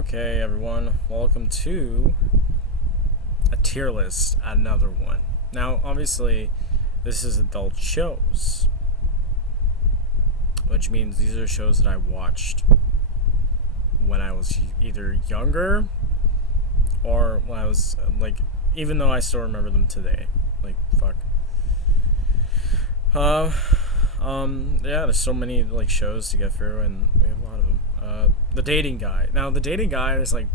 Okay, everyone, welcome to a tier list, another one. Now, obviously, this is adult shows, which means these are shows that I watched when I was either younger or when I was, even though I still remember them today. Like, fuck. Uh, yeah, there's so many, shows to get through, and we have a lot of them. The Dating Guy. Now, The Dating Guy, there's, 2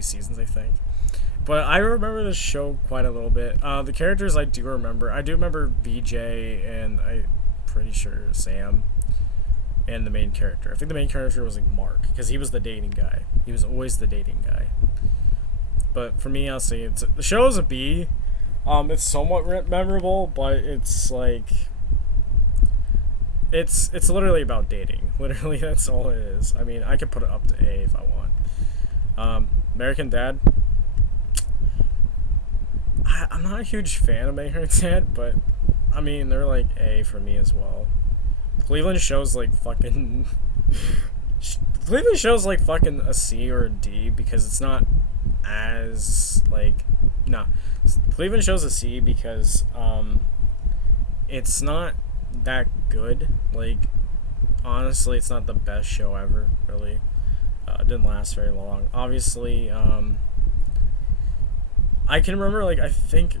seasons, I think. But I remember this show quite a little bit. The characters I do remember. I do remember VJ and I'm pretty sure Sam and the main character. I think the main character was, Mark, because he was the dating guy. He was always the dating guy. But for me, I'll say the show is a B. It's somewhat memorable, but it's, It's literally about dating. Literally, that's all it is. I mean, I could put it up to A if I want. American Dad. I'm not a huge fan of American Dad, but I mean, they're A for me as well. Cleveland shows fucking. Cleveland shows fucking a C or a D because it's not as nah. Cleveland shows a C because it's not that good. Honestly, it's not the best show ever, really. It didn't last very long. Obviously, I can remember, I think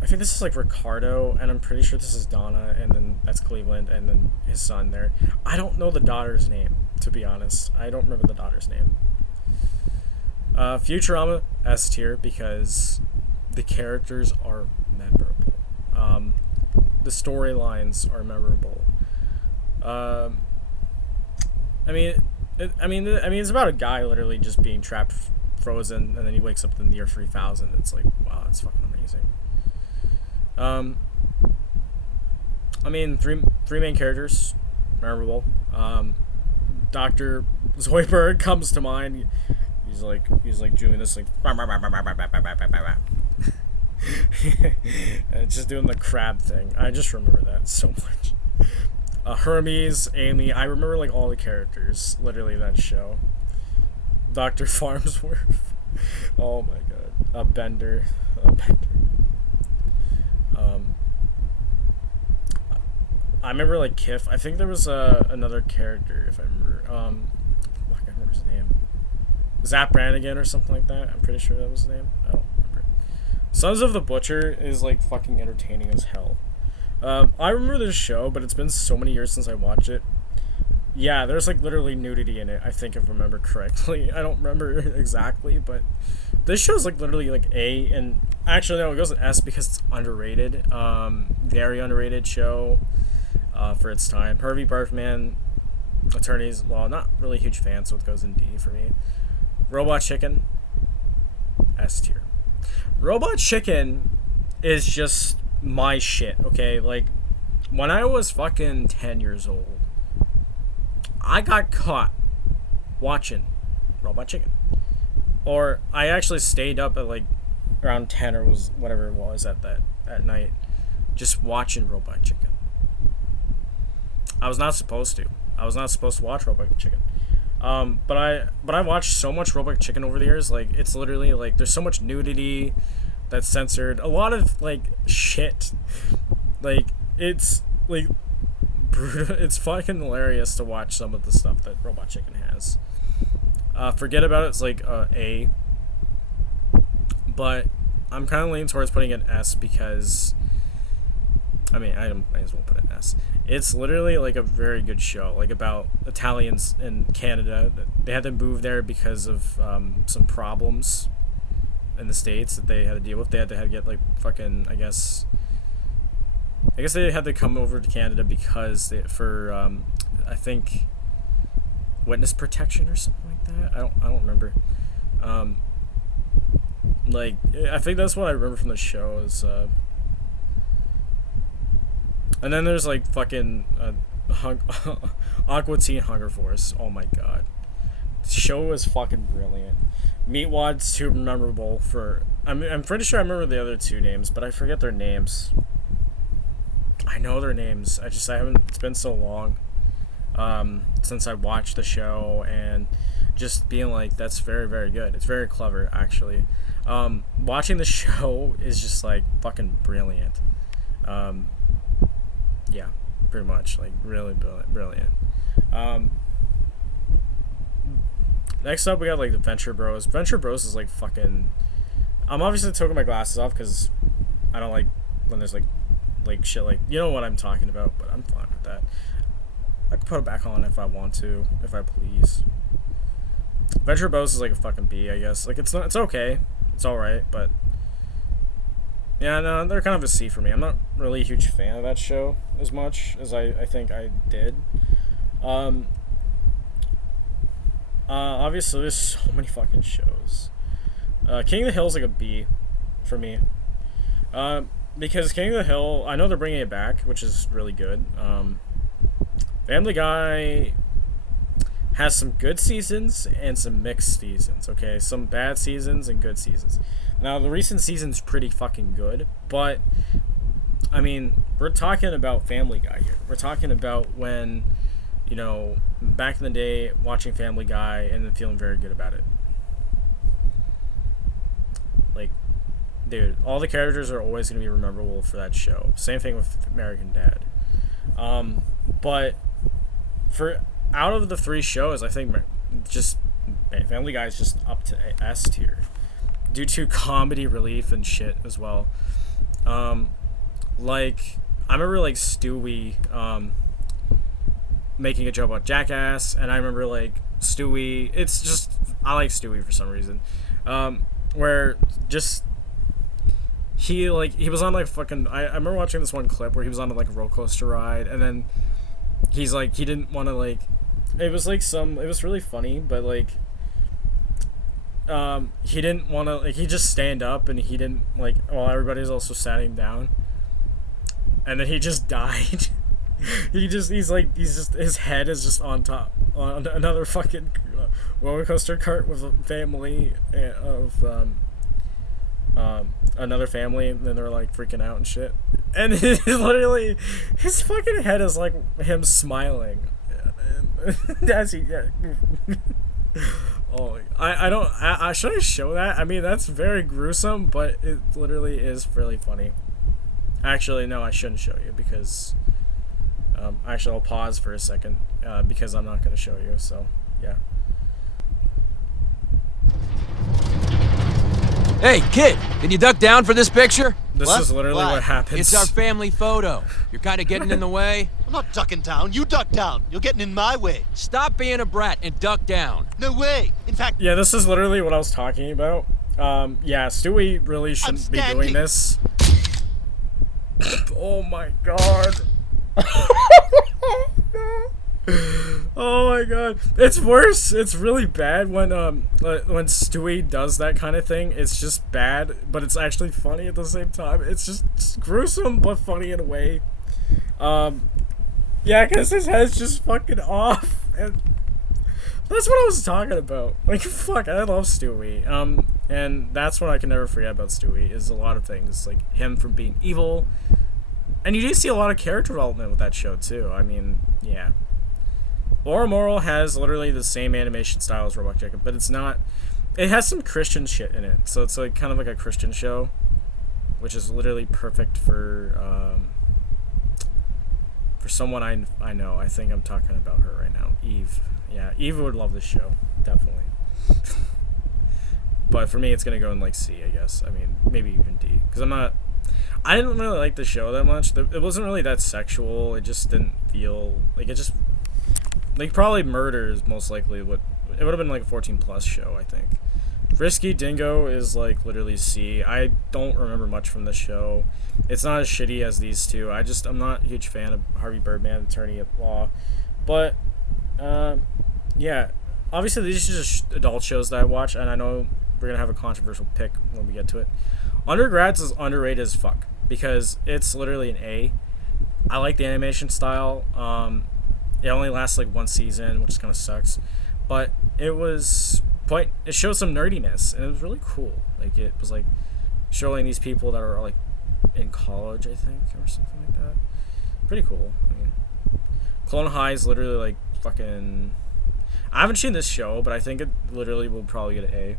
this is, Ricardo, and I'm pretty sure this is Donna, and then that's Cleveland, and then his son there. I don't know the daughter's name, to be honest. I don't remember the daughter's name. Futurama, S tier, because the characters are memorable. The storylines are memorable. It's about a guy literally just being trapped, frozen, and then he wakes up in the year 3000. It's wow, that's fucking amazing. Three main characters, memorable. Dr. Zoidberg comes to mind. He's doing this and just doing the crab thing. I just remember that so much. Hermes, Amy, I remember all the characters, literally that show. Dr. Farnsworth. Oh my god. Bender. I remember Kiff. I think there was another character, if I remember. I can't remember his name. Zap Brannigan or something like that. I'm pretty sure that was his name. I don't remember. Sons of the Butcher is fucking entertaining as hell. I remember this show, but it's been so many years since I watched it. Yeah, there's literally nudity in it, I think, if I remember correctly. I don't remember exactly, but this show's literally A, and actually no, it goes an S because it's underrated. Very underrated show for its time. Hervey Barfman, Attorneys Law, not really a huge fan, so it goes in D for me. Robot Chicken, S tier. Robot Chicken is just my shit, okay? When I was fucking 10 years old, I got caught watching Robot Chicken. Or I actually stayed up at around 10 or was whatever it was at night just watching Robot Chicken. I was not supposed to. I was not supposed to watch Robot Chicken. But I watched so much Robot Chicken over the years. It's literally there's so much nudity that's censored. A lot of shit. It's brutal. It's fucking hilarious to watch some of the stuff that Robot Chicken has. Forget About It's A, but I'm kind of leaning towards putting an S because I might as well put an S. It's literally a very good show, about Italians in Canada. They had to move there because of some problems in the States that they had to deal with. They had to get fucking I guess they had to come over to Canada because I think witness protection or something like that. I don't remember. I think that's what I remember from the show is. And then there's fucking Aqua Teen Hunger Force. Oh my god, the show is fucking brilliant. Meatwad's too memorable for. I'm pretty sure I remember the other two names, but I forget their names. I know their names. I haven't. It's been so long since I watched the show, and just being like, that's very, very good. It's very clever, actually. Watching the show is just like fucking brilliant. Um, yeah, pretty much like really brilliant. Um, Next up, we got like the Venture Bros. Venture Bros is like fucking. I'm obviously taking my glasses off because I don't like when there's like shit like, you know what I'm talking about, but I'm fine with that. I can put it back on if I want to, if I please. Venture Bros is like a fucking B, I guess. Like it's not, it's okay, it's all right, but yeah, no, they're kind of a C for me. I'm not really a huge fan of that show as much as I think I did. Um, Obviously, there's so many fucking shows. King of the Hill is like a B for me. Because King of the Hill, I know they're bringing it back, which is really good. Family Guy has some good seasons and some mixed seasons, okay? Some bad seasons and good seasons. Now, the recent season's pretty fucking good, but, I mean, we're talking about Family Guy here. We're talking about when, you know, back in the day, watching Family Guy and then feeling very good about it. Like, dude, all the characters are always going to be memorable for that show. Same thing with American Dad. But for out of the three shows, I think just Family Guy is just up to S tier due to comedy relief and shit as well. Like I remember like Stewie making a joke about Jackass, and I remember like Stewie. It's just I like Stewie for some reason, where just he was on like fucking. I remember watching this one clip where he was on like a roller coaster ride, and then he's like he didn't want to like. It was like it was really funny, but like he didn't want to like he just stand up and he didn't like while everybody's also sitting down, and then he just died. He's just his head is just on top on another fucking roller coaster cart with a family of another family, and then they're like freaking out and shit, and literally his fucking head is like him smiling. As he, yeah. Oh, I should I show that? I mean, that's very gruesome, but it literally is really funny. Actually, no, I shouldn't show you because actually I'll pause for a second because I'm not going to show you. So yeah. Hey, kid, can you duck down for this picture? This is literally what happens. It's our family photo. You're kind of getting in the way. I'm not ducking down. You duck down. You're getting in my way. Stop being a brat and duck down. No way. In fact... Yeah, this is literally what I was talking about. Yeah, Stewie really shouldn't be doing this. Oh my god. Oh my god, it's worse. It's really bad when Stewie does that kind of thing. It's just bad, but it's actually funny at the same time. It's just gruesome but funny in a way. Yeah, because his head's just fucking off, and that's what I was talking about. Like, fuck, I love Stewie. And that's what I can never forget about Stewie is a lot of things, like him from being evil, and you do see a lot of character development with that show too. I mean, yeah. Laura Morrill has literally the same animation style as Robot Chicken, but it's not. It has some Christian shit in it, so it's like kind of like a Christian show, which is literally perfect for someone I know. I think I'm talking about her right now, Eve. Yeah, Eve would love this show, definitely. But for me, it's gonna go in like C, I guess. I mean, maybe even D, because I didn't really like the show that much. It wasn't really that sexual. It just didn't feel like it just. Like, probably murder is most likely what... It would have been, like, a 14-plus show, I think. Frisky Dingo is, like, literally C. I don't remember much from the show. It's not as shitty as these two. I'm not a huge fan of Harvey Birdman, Attorney at Law. But, yeah. Obviously, these are just adult shows that I watch, and I know we're going to have a controversial pick when we get to it. Undergrads is underrated as fuck, because it's literally an A. I like the animation style. It only lasts like one season, which kind of sucks, but it showed some nerdiness, and it was really cool. Like, it was like showing these people that are like in college, I think, or something like that. Pretty cool. I mean, Clone High is literally like fucking. I haven't seen this show, but I think it literally will probably get an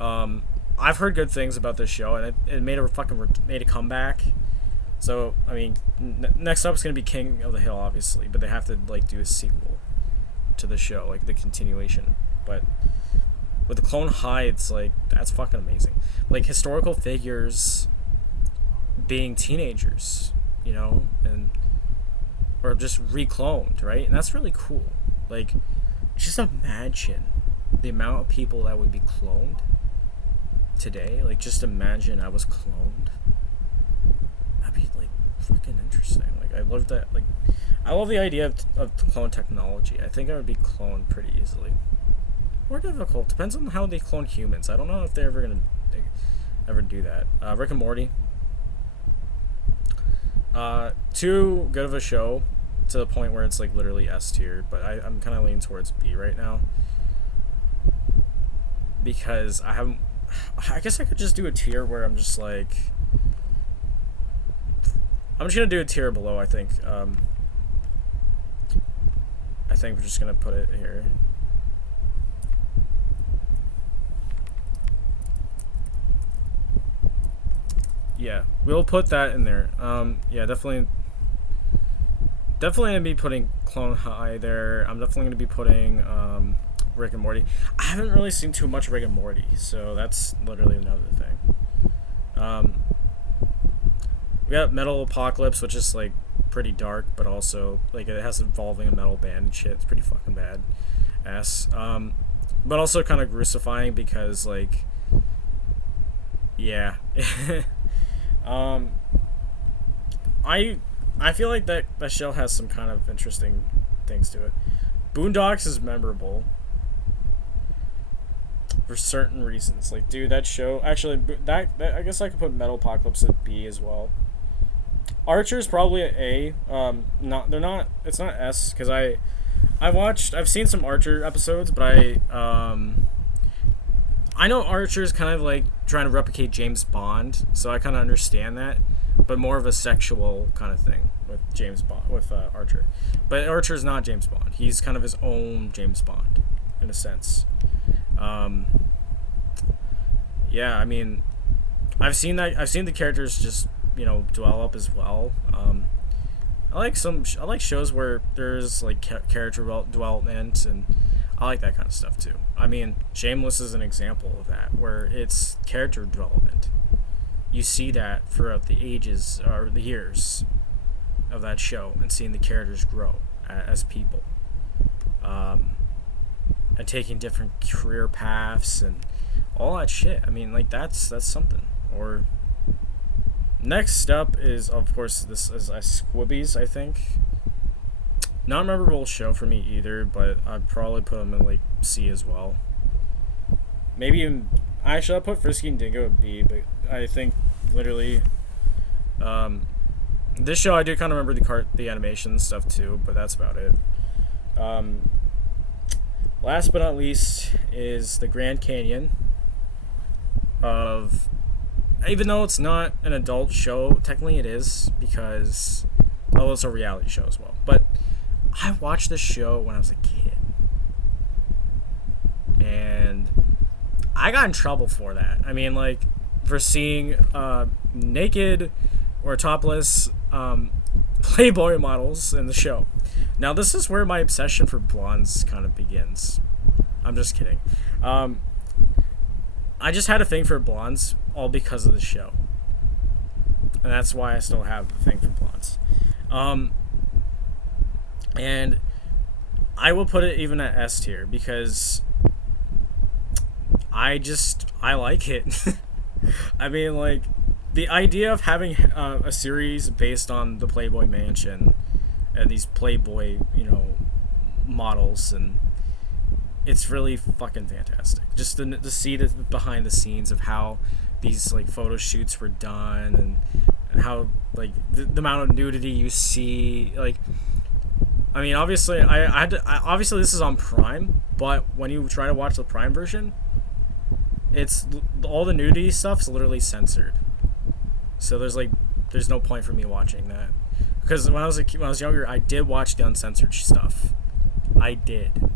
A. I've heard good things about this show, and it made made a comeback. So I mean, next up is gonna be King of the Hill, obviously, but they have to like do a sequel to the show, like the continuation. But with the Clone High, it's like that's fucking amazing. Like historical figures being teenagers, you know, and or just recloned, right? And that's really cool. Like, just imagine the amount of people that would be cloned today. Like, just imagine I was cloned. That'd be like fucking interesting. Like, I love that. Like, I love the idea of clone technology. I think I would be cloned pretty easily. Or difficult. Depends on how they clone humans. I don't know if they're ever do that. Rick and Morty. Too good of a show to the point where it's like literally S tier, but I'm kind of leaning towards B right now because I guess I could just do a tier where I'm just like, I'm just gonna do a tier below. I think we're just gonna put it here. Yeah, we'll put that in there. Yeah, definitely gonna be putting Clone High there. I'm definitely gonna be putting Rick and Morty. I haven't really seen too much Rick and Morty, so that's literally another thing. We got Metal Apocalypse, which is like pretty dark, but also like it has involving a metal band and shit. It's pretty fucking bad ass. But also kind of crucifying because like, yeah. I feel like that show has some kind of interesting things to it. Boondocks is memorable for certain reasons. Like, dude, that show actually that I guess I could put Metal Apocalypse at B as well. Archer's probably at A. It's not S because I've seen some Archer episodes, but I know Archer's kind of like trying to replicate James Bond, so I kind of understand that, but more of a sexual kind of thing with Archer. But Archer's not James Bond. He's kind of his own James Bond, in a sense. Yeah, I mean, I've seen the characters just, you know, develop as well. I like shows where there's like character development, and I like that kind of stuff too. I mean, Shameless is an example of that, where it's character development. You see that throughout the ages or the years of that show, and seeing the characters grow as people, and taking different career paths and all that shit. I mean, like that's something. Or next up is, of course, this is Squibbies. I think not a memorable show for me either, but I'd probably put them in like C as well. Maybe even actually I'll put Frisky and Dingo at B, but I think literally this show I do kind of remember the animation stuff too, but that's about it. Last but not least is the Grand Canyon of, even though it's not an adult show, technically it is, because it's a reality show as well. But I watched this show when I was a kid, and I got in trouble for that. I mean, like, for seeing naked or topless Playboy models in the show. Now, this is where my obsession for blondes kind of begins. I'm just kidding. I just had a thing for blondes all because of the show. And that's why I still have a thing for blondes. And I will put it even at S tier because I like it. I mean, like, the idea of having a series based on the Playboy Mansion and these Playboy, you know, models, and it's really fucking fantastic. Just to see the behind the scenes of how these like photo shoots were done, and how like the amount of nudity you see. Like, I mean, obviously, obviously this is on Prime, but when you try to watch the Prime version, it's all the nudity stuff's literally censored. So there's no point for me watching that. Because when I was younger, I did watch the uncensored stuff. I did.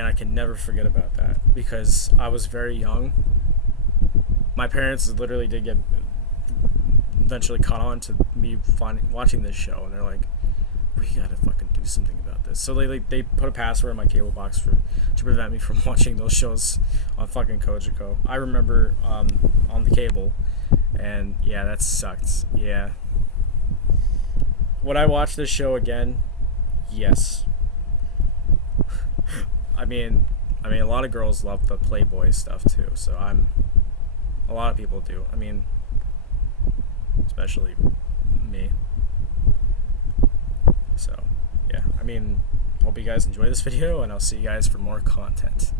and I can never forget about that because I was very young. My parents literally did get eventually caught on to me watching this show, and they're like, "We gotta fucking do something about this." So they put a password in my cable box to prevent me from watching those shows on fucking Kojiko. I remember on the cable, and yeah, that sucked. Yeah. Would I watch this show again? Yes. I mean, a lot of girls love the Playboy stuff too. So a lot of people do. I mean, especially me. So, yeah. I mean, hope you guys enjoy this video, and I'll see you guys for more content.